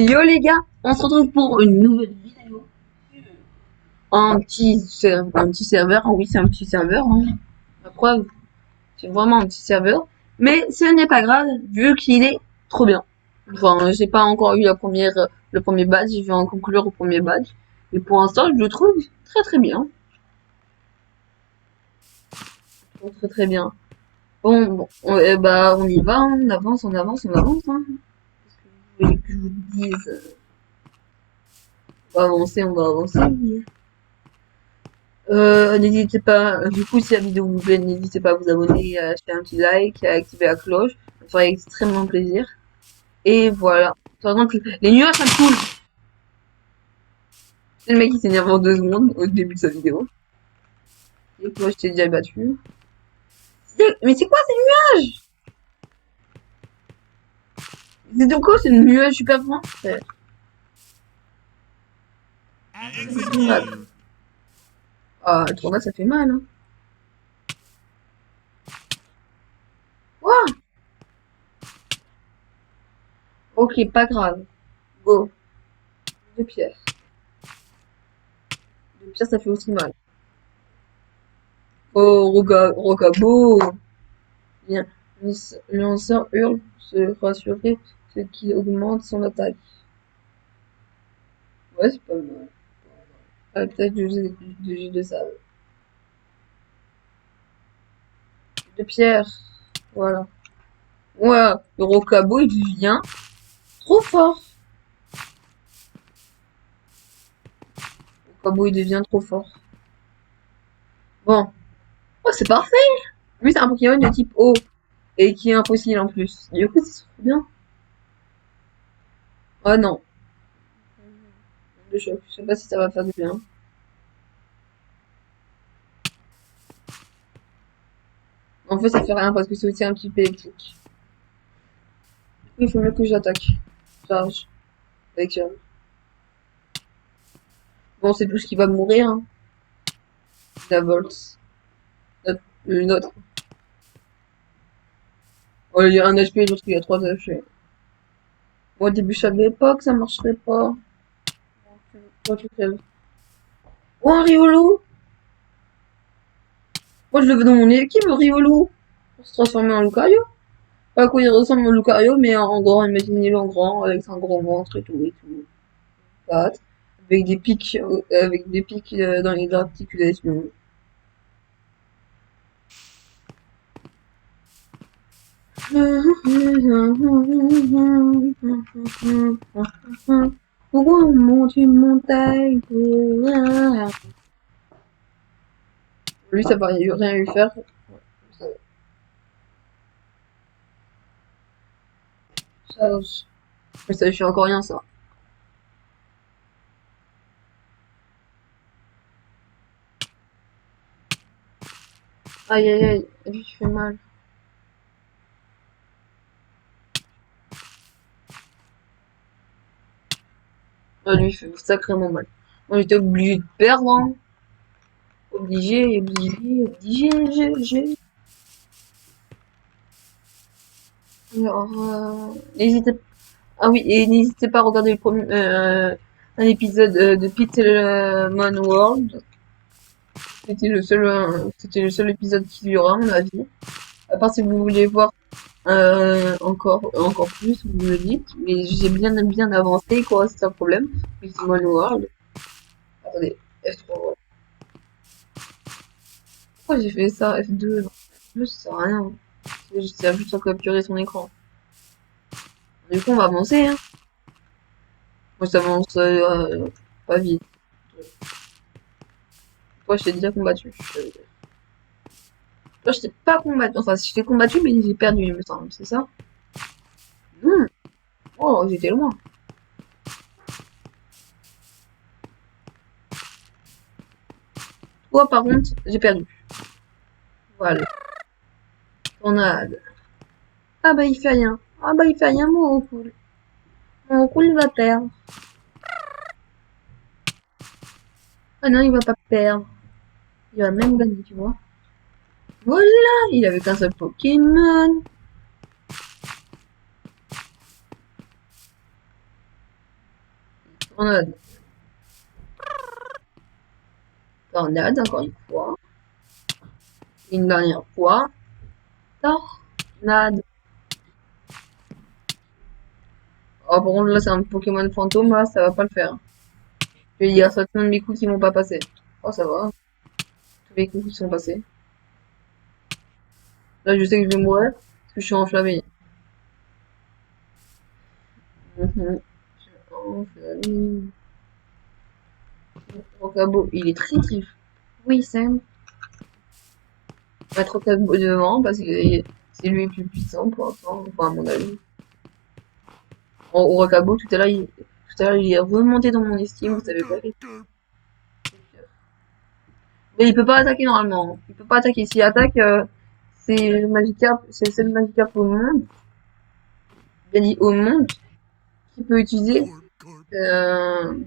Yo les gars, on se retrouve pour une nouvelle vidéo un petit serveur. Ah oui, c'est un petit serveur, hein. La preuve, c'est vraiment un petit serveur. Mais ce n'est pas grave, vu qu'il est trop bien. Enfin, j'ai pas encore eu le premier badge, je vais en conclure au premier badge. Et pour l'instant, je le trouve très très bien. Je le trouve très très bien. Bon, bah, on y va, hein. On avance, on avance, on avance, hein. Vous voulez que je vous dise, on va avancer, on va avancer. N'hésitez pas, du coup, si la vidéo vous plaît, n'hésitez pas à vous abonner, à acheter un petit like, à activer la cloche. Ça me ferait extrêmement plaisir. Et voilà. Par contre, les nuages, ça me saoule. C'est le mec qui s'énerve en 2 secondes au début de sa vidéo. Et toi, je t'ai déjà battu. Mais c'est quoi ces nuages? C'est de quoi ces nuages super forts? C'est mal. Ah, le tournage, ça fait mal, hein. Quoi? Ok, pas grave. Go. Deux pierres. Deux pierres, ça fait aussi mal. Oh, Rocabo. Bien. Le lanceur hurle, se rassurer, ce qui augmente son attaque. Ouais, c'est pas mal. Attaque de jet de sable. De pierre. Voilà. Ouais, le Rocabo, il devient trop fort. Le Rocabo, il devient trop fort. Bon. Oh, c'est parfait. Lui, c'est un Pokémon de type eau. Et qui est un fossile en plus. Du coup, c'est trop bien. Oh non. De choc. Je sais pas si ça va faire du bien. En fait, ça fait rien parce que c'est aussi un type électrique. Il faut mieux que j'attaque. Charge. Avec charge. Bon, c'est tout ce qui va mourir, hein. La Volts. Une autre. Oh, il y a un HP, l'autre il y a 3 HP. Moi, au début, je savais pas que ça marcherait pas. Toi, tu crèves. Oh, un Riolu! Moi, je le veux dans mon équipe, le Riolu! Pour se transformer en Lucario. Pas à quoi il ressemble au Lucario, mais en grand, imaginez-le en grand, avec un gros ventre et tout, et tout. Pattes. Avec des pics dans les articulations. Pourquoi on monte une montagne? Lui, ça va rien lui faire. Charge. Mais ça fait encore rien, ça. Aïe, aïe, aïe. Lui, tu fais mal. Ah, lui, il fait sacrément mal. On était obligé de perdre, hein. Obligé, obligé, obligé, j'ai. Alors, n'hésitez ah oui, et n'hésitez pas à regarder un épisode de Pittelmon World. C'était le seul épisode qu'il y aura, à mon avis. À part si vous voulez voir encore plus, vous me le dites. Mais j'ai bien avancé, quoi, c'est un problème. Pittelmon World. Attendez, F3. Pourquoi j'ai fait ça? F2, non. F2, ça sert à rien. Ça sert juste à capturer son écran. Du coup, on va avancer, hein. Moi, ça avance pas vite. Toi, je t'ai déjà combattu. Toi, je t'ai pas combattu. Enfin, je t'ai combattu, mais j'ai perdu, il me semble. C'est ça? Hmm. Oh, j'étais loin. Toi, par contre, j'ai perdu. Voilà. Tornade. Ah bah, il fait rien. Ah bah, il fait rien, mon Rocool. Mon Rocool, il va perdre. Ah non, il va pas perdre. Il va même gagner, tu vois. Voilà, il avait qu'un seul Pokémon. Tornade. Tornade, encore une fois. Une dernière fois. Tornade. Oh, par contre, là, c'est un Pokémon fantôme, là, ça va pas le faire. Il y a certainement de mes coups qui vont pas passer. Oh, ça va. Tous les coups qui sont passés. Là, je sais que je vais mourir parce que je suis enflammé. Mhm. Enflammé. Rocabo, il est très très. Oui, Sam. On va mettre Rocabo devant parce que c'est lui le plus puissant pour l'instant, enfin, à mon avis. Au Rocabo, tout à l'heure, il est remonté dans mon estime, vous savez pas. Mais il peut pas attaquer normalement. Il peut pas attaquer. S'il attaque, c'est Magikarp, c'est le seul Magikarp au monde. Bien dit au monde qui peut utiliser, euh,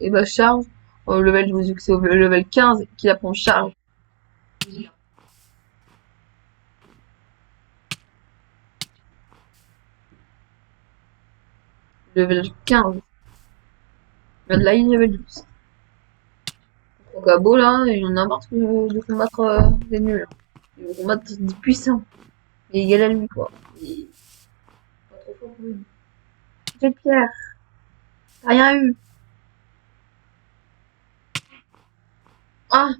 et ben charge au level, vu que c'est au level 15 qu'il apprend charge. Level 15. Mais là, il est level 12. Rocabo, là, il en a marre de combattre des nuls. Il veut combattre des puissants. Et égal à lui, quoi. Il est pas trop fort pour lui. Cette pierre, t'as rien eu. Ah,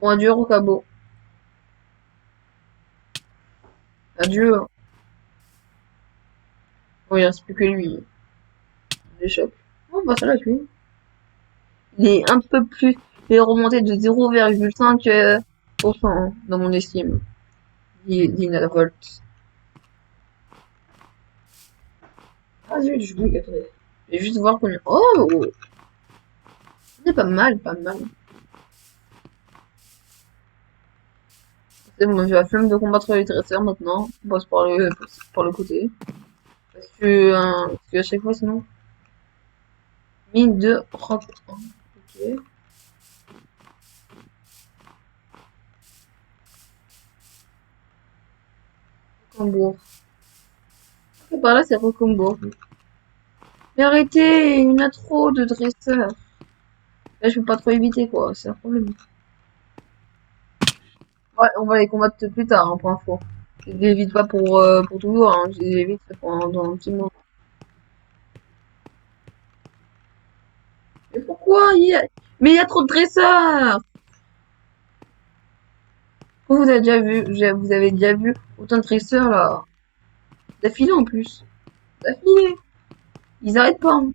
bon, adieu, Rocabo. Adieu. Bon, il reste plus que lui. Des chocs. Oh, bah, ça l'a tué. Il est un peu plus. Il est remonté de 0,5% dans mon estime. Volt. Ah, zut, je voulais. Attendez. Je vais juste voir combien. Oh! C'est pas mal, pas mal. C'est bon, j'ai la flemme de combattre les dresseurs maintenant. On passe par le côté. Parce que à chaque fois, sinon. Mine de rock. Ok. Recombourg. Et par là, c'est Recombourg. Mais arrêtez, il y en a trop de dresseurs. Là, je peux pas trop éviter, quoi. C'est un problème. Ouais, on va les combattre plus tard, hein, pour info. Je les évite pas pour toujours, hein. Je les évite dans un petit moment. Mais pourquoi Mais il y a trop de dresseurs! Vous avez déjà vu, vous avez déjà vu autant de dresseurs, là. D'affilée, en plus. D'affilée. Ils arrêtent pas, hein.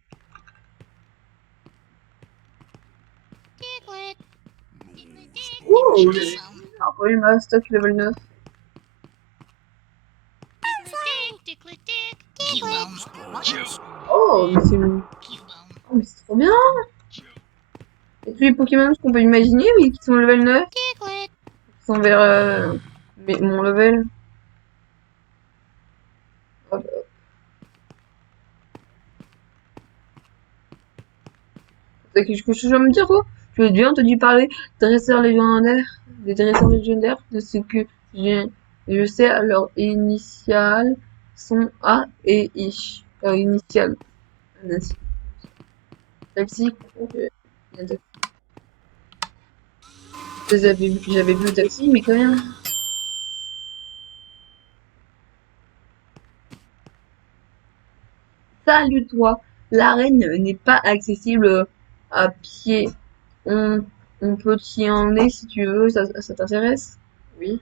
Ouh! Encore une stock level 9. Oh, oh, mais c'est trop bien! Et tous les Pokémon qu'on peut imaginer, oui, qui sont level 9, qui sont vers mon level. Hop. T'as quelque chose à me dire, toi? Je veux bien entendu parler des dresseurs légendaires, de ce que je sais, leurs initiales sont A et I. Initiales. Taxi, ok. J'avais vu le taxi, mais quand même. Salut toi! L'arène n'est pas accessible à pied. On, on peut t'y emmener si tu veux, ça t'intéresse? Oui.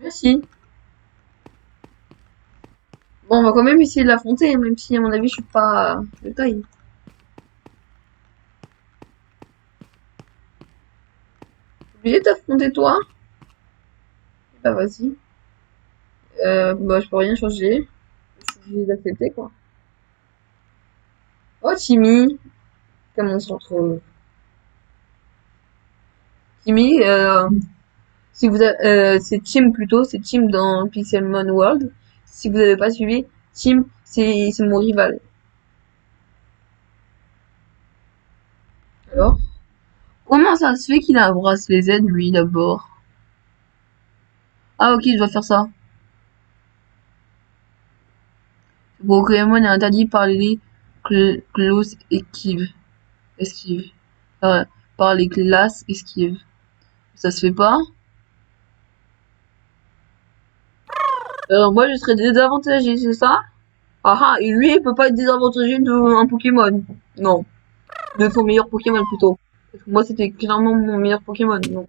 Merci. Bon, on va quand même essayer de l'affronter, même si à mon avis je suis pas de taille. Obligé d'affronter toi? Bah vas-y. Bah je peux rien changer. Je suis obligée d'accepter quoi. Oh Timmy! Comment on se retrouve? Timmy, si vous c'est Tim plutôt, c'est Tim dans Pixelmon World. Si vous n'avez pas suivi, Tim, c'est mon rival. Alors, comment ça se fait qu'il embrasse les aides, lui, d'abord? Ah, ok, je dois faire ça. Pokémon est interdit par les close esquive. Par, par les classes esquive. Ça se fait pas. Alors moi je serais désavantagé, c'est ça? Ah ah, et lui il peut pas être désavantagé d'un Pokémon. Non. De son meilleur Pokémon plutôt. Parce que moi c'était clairement mon meilleur Pokémon. Non.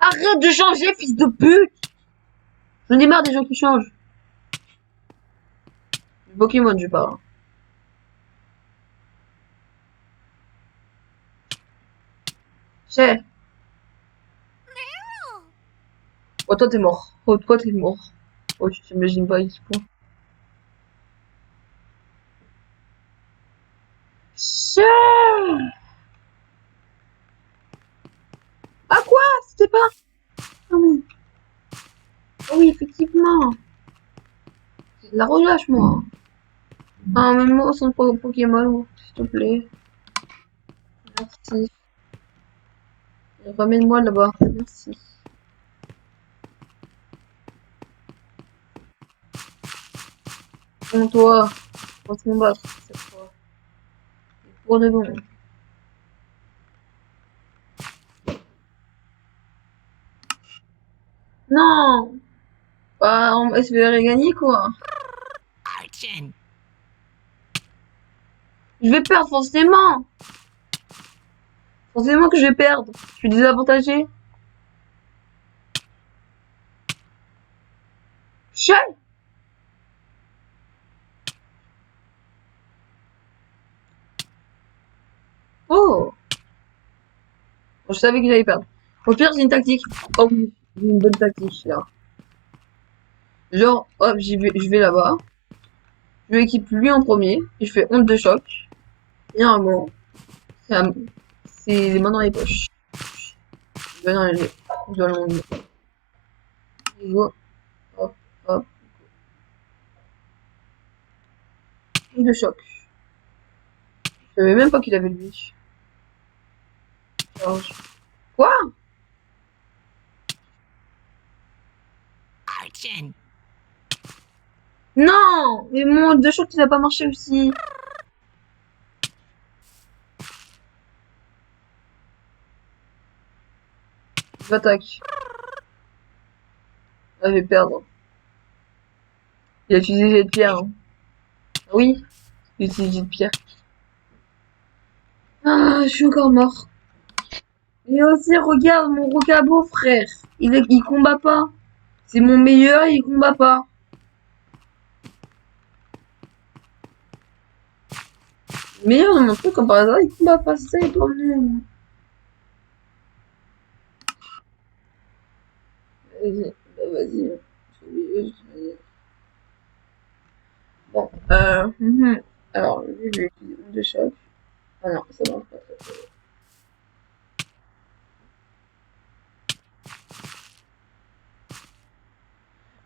Arrête de changer, fils de pute! J'en ai marre des gens qui changent. Pokémon, je parle. Chef. Oh, toi, t'es mort. Oh, toi, t'es mort. Oh, tu t'imagines pas, il se point. Chef. Ah, quoi? C'était pas. Ah oui. Ah oui, effectivement. C'est de la relâche, moi. Ah, même moi, sans Pokémon, s'il te plaît. Merci. Ramène-moi là-bas. Merci. Bon, toi, on va se combattre cette fois. Pour de bon. Non! Bah, on va espérer gagner, quoi. Je vais perdre, forcément. Forcément que je vais perdre. Je suis désavantagé. Chef! Oh! Bon, je savais que j'allais perdre. Au pire, j'ai une tactique. Oh oui, j'ai une bonne tactique, là. Genre, hop, je vais là-bas. Je équipe lui en premier. Et je fais honte de choc. Et normalement, c'est c'est les mains dans les poches. Je vais dans les... Dans le... Je vois, hop, hop. Honte de choc. Je savais même pas qu'il avait lui. Charge. Quoi? Non! Mais mon honte de choc, il a pas marché aussi. J'attaque. Ah, je vais perdre. Il a utilisé jet de pierre. Hein. Ah oui, il a utilisé jet de pierre. Ah, je suis encore mort. Et aussi, regarde mon Rocabo, frère. Il combat pas. C'est mon meilleur, il combat pas. Meilleur de mon truc, comme par hasard, il combat pas. C'est ça, il est pas venu. Vas-y, bah, vas-y. Bon, alors, lui, je vais utiliser une de choc. Ah non, ça marche pas.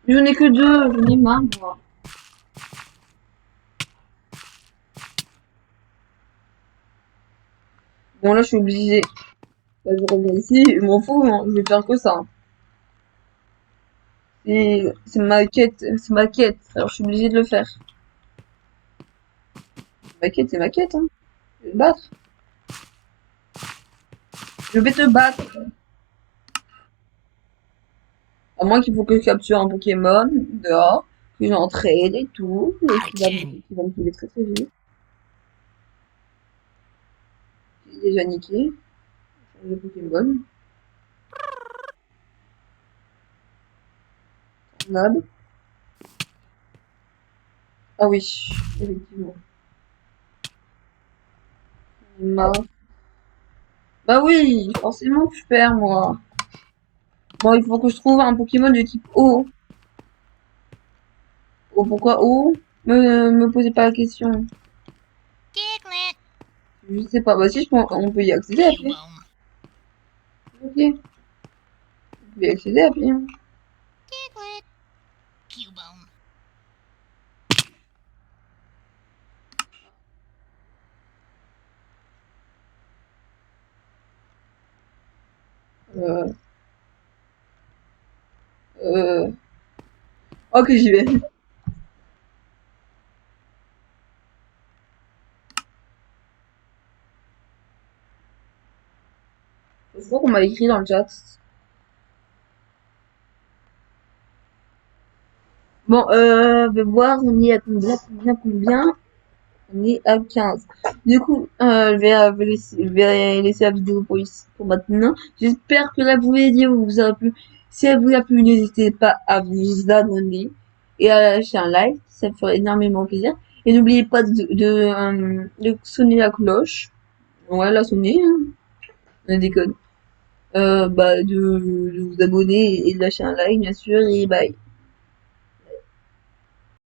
Je n'ai que deux, j'en ai marre, moi. Bon, là, je suis obligée. Là, je reviens ici, je m'en fous, hein, je vais faire que ça. C'est ma quête, c'est ma quête. Alors, je suis obligée de le faire. Ma quête, c'est ma quête, hein. Je vais me battre. Je vais te battre. À moins qu'il faut que je capture un Pokémon dehors, que j'entraîne et tout, et qui va me tuer très très vite. J'ai déjà niqué. Le Pokémon. Tornade. Ah oui, effectivement. Marre. Bah oui, forcément que je perds moi. Bon, il faut que je trouve un Pokémon de type eau. Oh, pourquoi eau? Me posez pas la question. Je sais pas. Bah si, on peut y accéder à pied. Ok. On peut y accéder à pied. Hein. Euh... Ok, j'y vais. Je crois qu'on m'a écrit dans le chat. Bon, je vais voir, on est à combien? On est à 15. Du coup, je vais laisser la vidéo pour maintenant. J'espère que la vidéo vous a plu. Si elle vous a plu, n'hésitez pas à vous abonner et à lâcher un like. Ça me ferait énormément plaisir. Et n'oubliez pas de sonner la cloche. Ouais, la sonner, hein. On déconne. De vous abonner et de lâcher un like, bien sûr. Et bye.